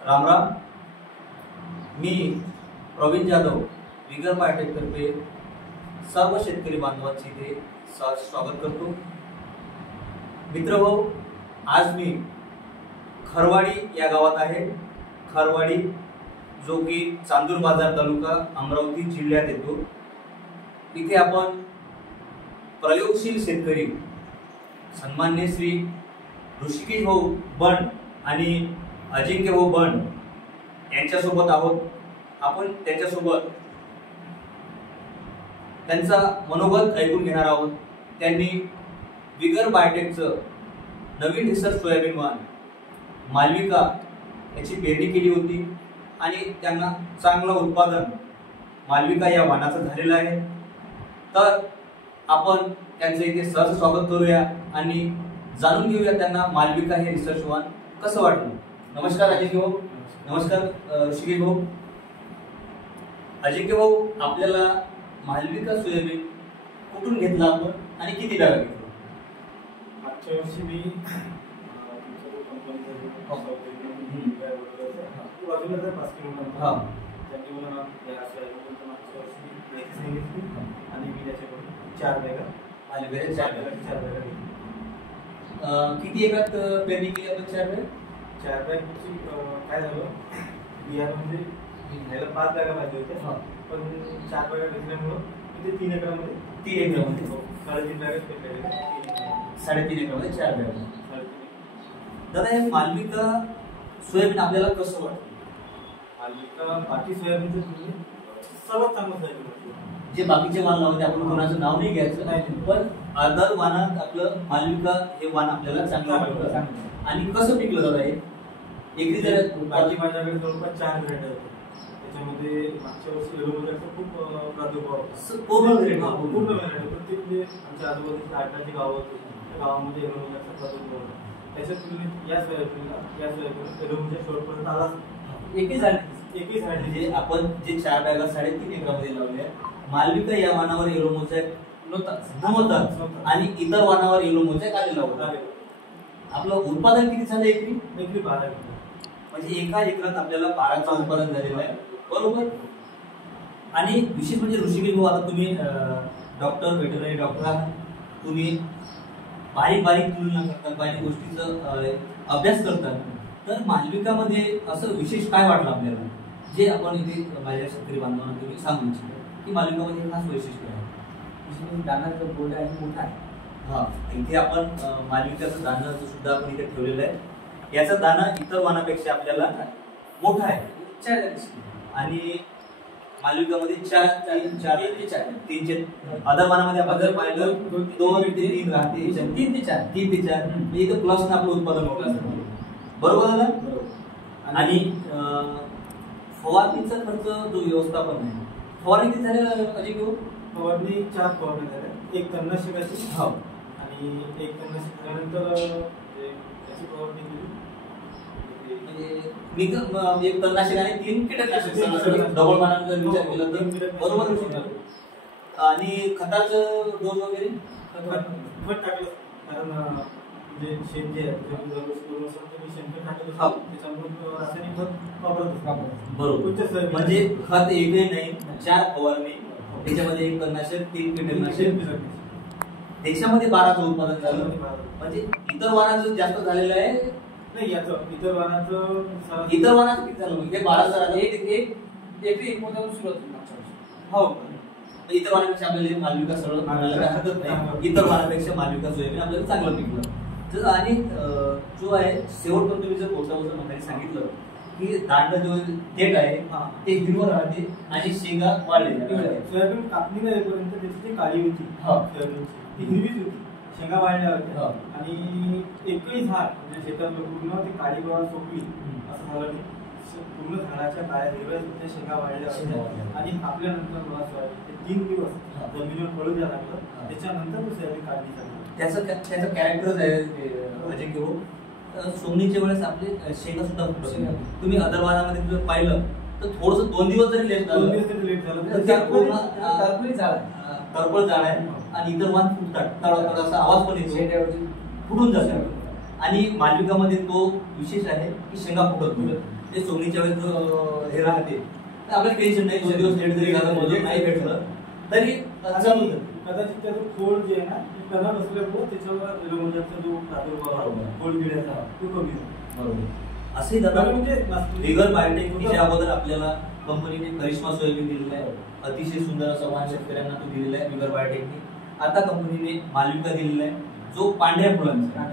राम राम। मी Pravin Jadhav vigour biotech तर्फे सर्व शेतकरी बांधवांचे इथे स्वागत करतो। मित्रभाऊ, आज मी खरवाडी या गावात आहे। खरवाडी जो की चांदूर बाजार तालुका अमरावती जिल्ह्यात येतो। इथे आपण प्रयोगशील शेतकरी सन्मान्य श्री ऋषिकेश भाऊ बन आणि अजिंक्य भाऊ बन यांच्यासोबत आहोत। आपण त्यांच्यासोबत त्यांचा मनोगत ऐकून घेणार आहोत। त्यांनी विगर बायोटेकचं नवीन रिसर्च सोयाबीन वाण मालविका याची पेरणी केली होती आणि त्यांना चांगलं उत्पादन मालविका या वाणाचं झालेलं आहे। तर आपण त्यांचं इथे सहर्ष स्वागत करूया आणि जाणून घेऊया त्यांना मालविका हे रिसर्च वाण कसं वाटलं। नमस्कार अजिंक्य भाऊ। नमस्कार ऋषिकेश भाऊ। अजिंक्य भाऊ, आपल्याला मालविका सोयाबीन कुठून घेतला आपण आणि किती बॅग घेतला? मागच्या वर्षी मी बाजूला 5 किलोमीटर त्यांनी मला या सोयाबीन मागच्या वर्षी माहिती सांगितली आणि मी त्याच्याकडून 4 बॅगा मालविका 4 बॅगा घेतली। किती एकरात पेरणी केली आपण? 4 बॅगची काय झालं, बियाणामध्ये घ्यायला 5 बॅगा पाहिजे होत्या, पण 4 बॅगा घेतल्यामुळं तिथे 3 एकरामध्ये 3.5 बॅगा पेरलेल्या, 3.5 एकरामध्ये 4 बॅगा। दादा, हे मालविका सोयाबीन आपल्याला कसं वाटतं? मालविका बाकी सोयाबीनच्या तुलनेत सर्वात चांगलं सोयाबीन वाटतं। जे बाकीचे वाण लावते, आपण कोणाचं नाव नाही घ्यायचं नाही, पण अदर वाणात आपलं मालविका हे वाण आपल्याला चांगलं वाटतं। आणि कसं पिकलं दादा हे? एकरी जर बाकी माझ्याकडे जवळपास 4 व्हरायटी होत्या, त्याच्यामध्ये मागच्या वर्षी येलोमोजाचा खूप प्रादुर्भाव होता। पूर्ण व्हरायटी प्रत्येक जे आमच्या आजूबाजूची 8 गावं होती त्या गावामध्ये येलोमोजाचा प्रादुर्भाव होता। त्याच्या तुलनेत या सोयाबीनला येलोमोजा शेवटपर्यंत आला एकही झाली म्हणजे आपण जे 4 बॅगा 3.5 एकरामध्ये लावल्या, मालविका या वाणावर येलोमोजा नव्हता आणि इतर वाणावर येलोमोजा आलेला होता। आपलं उत्पादन किती झालं? एकरी 12 म्हणजे एका एकरात आपल्याला 12चं उत्पादन झालेलं आहे, बरोबर। आणि विशेष म्हणजे ऋषिकेश भाऊ, आता तुम्ही डॉक्टर, वेटरनरी डॉक्टर आहात, तुम्ही बारीक तुलना करता, बारीक गोष्टीचा अभ्यास करता, तर मालविकामध्ये असं विशेष काय वाटलं आपल्याला जे आपण इथे माझ्या शेतकरी बांधवांना तुम्ही सांगू इच्छिता की मालविकामध्ये खास वैशिष्ट्य आहे? दाण्याचा बोर्ड आहे, मोठा आहे। इथे आपण मालविकाचं दाणं सुद्धा आपण इथे ठेवलेलं आहे। याचा दाणा इतर वाणापेक्षा आपल्याला मोठा आहे आणि मालविकामध्ये 3 अदर वाणामध्ये आपण जर पाहिलं 2 ते 3 राहते, 3 ते 4 इथं प्लस ना आपलं उत्पादन होतं, बरोबर झालं। आणि फवारणीचा खर्च जो व्यवस्थापन आहे, फवारणी किती झाले अजिंक्य भाऊ? फवारणी 4 फवारणी झाल्या, एक तणनाशकाची आणि एक तणनाशक झाल्यानंतर त्याची फवारणी केली, म्हणजे एक तणनाशक आणि 3 कीटकनाशक डबल मानाने जर विचार केला तर बरोबर। आणि खताचं डोस वगैरे खत टाकलं, कारण जे शेण जे शेणखत टाकलं त्याच्यामुळे रासायनिक खत वापरत, बरोबर। म्हणजे खत एकही नाही, 4 फवारणी, त्याच्यामध्ये एक तणनाशक, 3 कीटकनाशक, त्याच्यामध्ये 12चं उत्पादन झालं। म्हणजे इतर वाणाचं जास्त झालेलं आहे नाही, याचं इतर वाणाचं किती झालं? म्हणजे 12,000 एकरी मोजायला सुरुवात झाली मागच्या वर्षी। हो, इतर वाणापेक्षा आपल्याला मालविका सरळ म्हणायला हरकत नाही, इतर वाणापेक्षा मालविका सोयाबीन आपल्याला चांगलं पिकलं। आणि जो आहे शेवटपर्यंत तुम्ही जर पोहोचवलं म्हणताना सांगितलं की दांड जो देठ आहे ते हिरवं राहते आणि शेंगा वाढलेल्या। सोयाबीन कापणीला येईपर्यंत त्याची जी काळी होती सोयाबीनची ती हिरवीच होती, शेंगा वाढल्या होत्या आणि एकही झाड म्हणजे शेतातलं पूर्ण ती काळी गोळा सोपली असं झालं नाही। पूर्ण झाडाच्या काळ्या हिरव्या सुद्धा शेंगा वाढल्या होत्या आणि कापल्यानंतर मला सोयाबीन ते 3 दिवस जमिनीवर पडू द्यावं लागलं, त्याच्यानंतर तो सोयाबीन काढली झाली। त्याचं कॅरेक्टरच आहे अजिंक्य भाऊ। सोंगणीच्या वेळेस आपले शेंगा सुद्धा फुटतात। तुम्ही अदर वाणामध्ये जर पाहिलं तर थोडंसं 2 दिवस जरी लेट झालं तर त्या पूर्ण टरबळ झाड आहे आणि इतर वाण फुटतात, तडा असा आवाज पण येतो, फुटून जातात। आणि मालविकामध्ये तो विशेष आहे की शेंगा फुटत नाही. ते सोंगणीच्या वेळेस हे राहते तर आपल्याला टेन्शन नाही. 2 दिवस लेट जरी झालं मजूर नाही भेटलं तरी चालू. कदाचित त्याचं खोड जे आहे ना ते कणा बसल्यामुळे त्याच्यावर एलोमोनियाचा जो प्रादुर्भाव खोड किड्याचा तो कमी होतो. बरोबर. असंही दादा म्हणजे विगर बायोटेक याच्या अगोदर आपल्याला कंपनीने करिश्मा सोयाबीन दिलेला आहे. अतिशय सुंदर असा वाण शेतकऱ्यांना तो दिलेला आहे विगर बायोटेकने. आता कंपनीने मालविका दिलेला आहे जो पांढऱ्या फुलांचा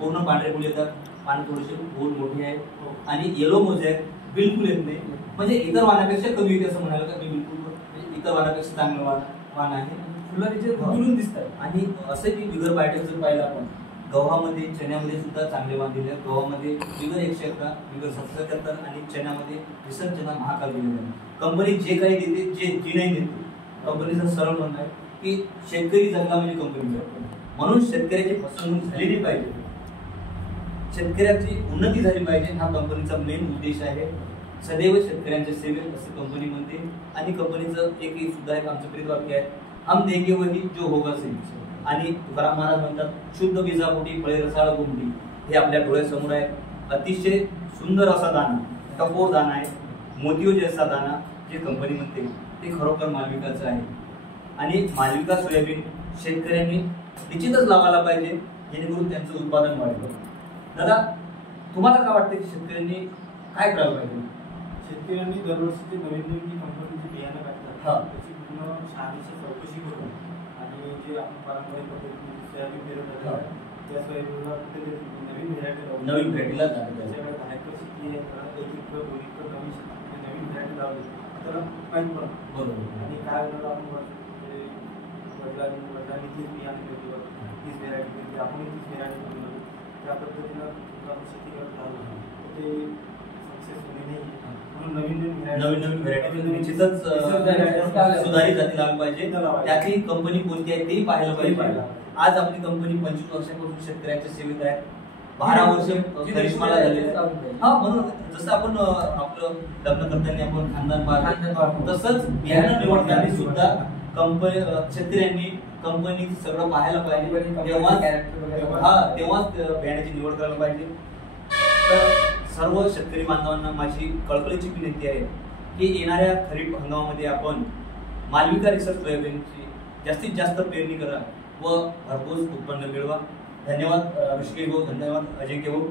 पूर्ण पांढरे फुल येतात. पान थोडेसे गोल मोठे आहे आणि येलो मोझॅक बिलकुल येत नाही. म्हणजे इतर वाणापेक्षा कमी येते असं म्हणायला का मी बिलकुल म्हणजे इतर वाणापेक्षा चांगलं वाण आहे. फुलं जे दुरून दिसतात. आणि असं की विगर बायोटेक जर पाहिलं आपण गव्हामध्ये चण्यामध्ये सुद्धा चांगले वाण दिले. गव्हामध्ये विगर 111, विगर 777 आणि चण्यामध्ये विसर चना महाकाल दिलेला आहे. कंपनी जे काही देते जी नाही देते कंपनीचं सरळ म्हणणं आहे की शेतकरी जगला म्हणजे कंपनी जगते. म्हणून शेतकऱ्याची फसवणूक झाली नाही पाहिजे, शेतकऱ्याची उन्नती झाली पाहिजे हा कंपनीचा मेन उद्देश आहे. सदैव शेतकऱ्यांच्या सेवेत असं कंपनी म्हणते. आणि कंपनीचं एक सुद्धा एक आमचं प्रिय वाक्य आहे, हम देंगे वही जो होगा सही. आणि तुकाराम महाराज म्हणतात शुद्ध बीजापोटी फळे रसाळ गोमटी. हे आपल्या डोळ्यासमोर आहे. अतिशय सुंदर असा दाना, टपोर दाना आहे, मोतियो जैसा दाना जे कंपनी म्हणते ते खरोखर मालविकाचं आहे. आणि मालविका सोयाबीन शेतकऱ्यांनी निश्चितच लावायला पाहिजे जेणेकरून त्यांचं उत्पादन वाढेल. दादा तुम्हाला काय वाटतं की शेतकऱ्यांनी काय करायला पाहिजे? शेतकऱ्यांनी दरवर्षी ते नवीन कंपनीचे बियाणं काढतात त्याची पूर्ण शहानिशा चौकशी करून आणि जे आपण पारंपरिक पद्धतीने सोयाबीन पेरत होतो त्या सोयाबीनला कुठेतरी नवीन व्हेरायटीला त्याच्याकडे 10 एकर शेती आहे, 1 एकर 2 एकर नवीन व्हेरायटी लावली तर काही पण बरोबर. आणि काय होणार आपण वडिलांनी तीच बियाणे घेतलं, तीच व्हेरायटी घेतली, आपण तीच व्हेरायटी बनवली, त्या पद्धतीनं आपण शेती करत आलो ते सक्सेस होणे नाही. म्हणून नवीन व्हेरायटी निश्चितच सुधारित जाती लावली पाहिजे. त्यातली कंपनी कोणती आहे तेही पाहायला पाहिजे. आज आपली कंपनी 25 वर्षापासून शेतकऱ्यांच्या सेवेत आहे. 12 वर्ष करिश्माला झाले. हा म्हणून जसं आपण आपलं लग्न करताना आपण खानदान पाहतो तसंच बियाणं निवडताना सुद्धा कंपनी शेतकऱ्यांनी कंपनीचं सगळं पाहायला पाहिजे. तेव्हाच बियाण्याची निवड करायला पाहिजे. तर सर्व शेतकरी बांधवांना माझी कळकळीची विनंती आहे की येणाऱ्या खरीप हंगामामध्ये आपण मालविका रिसर्च सोयाबीनची जास्तीत जास्त पेरणी करा व भरपूर उत्पन्न मिळवा. धन्यवाद ऋषिकेश भाऊ, धन्यवाद अजिंक्य भाऊ.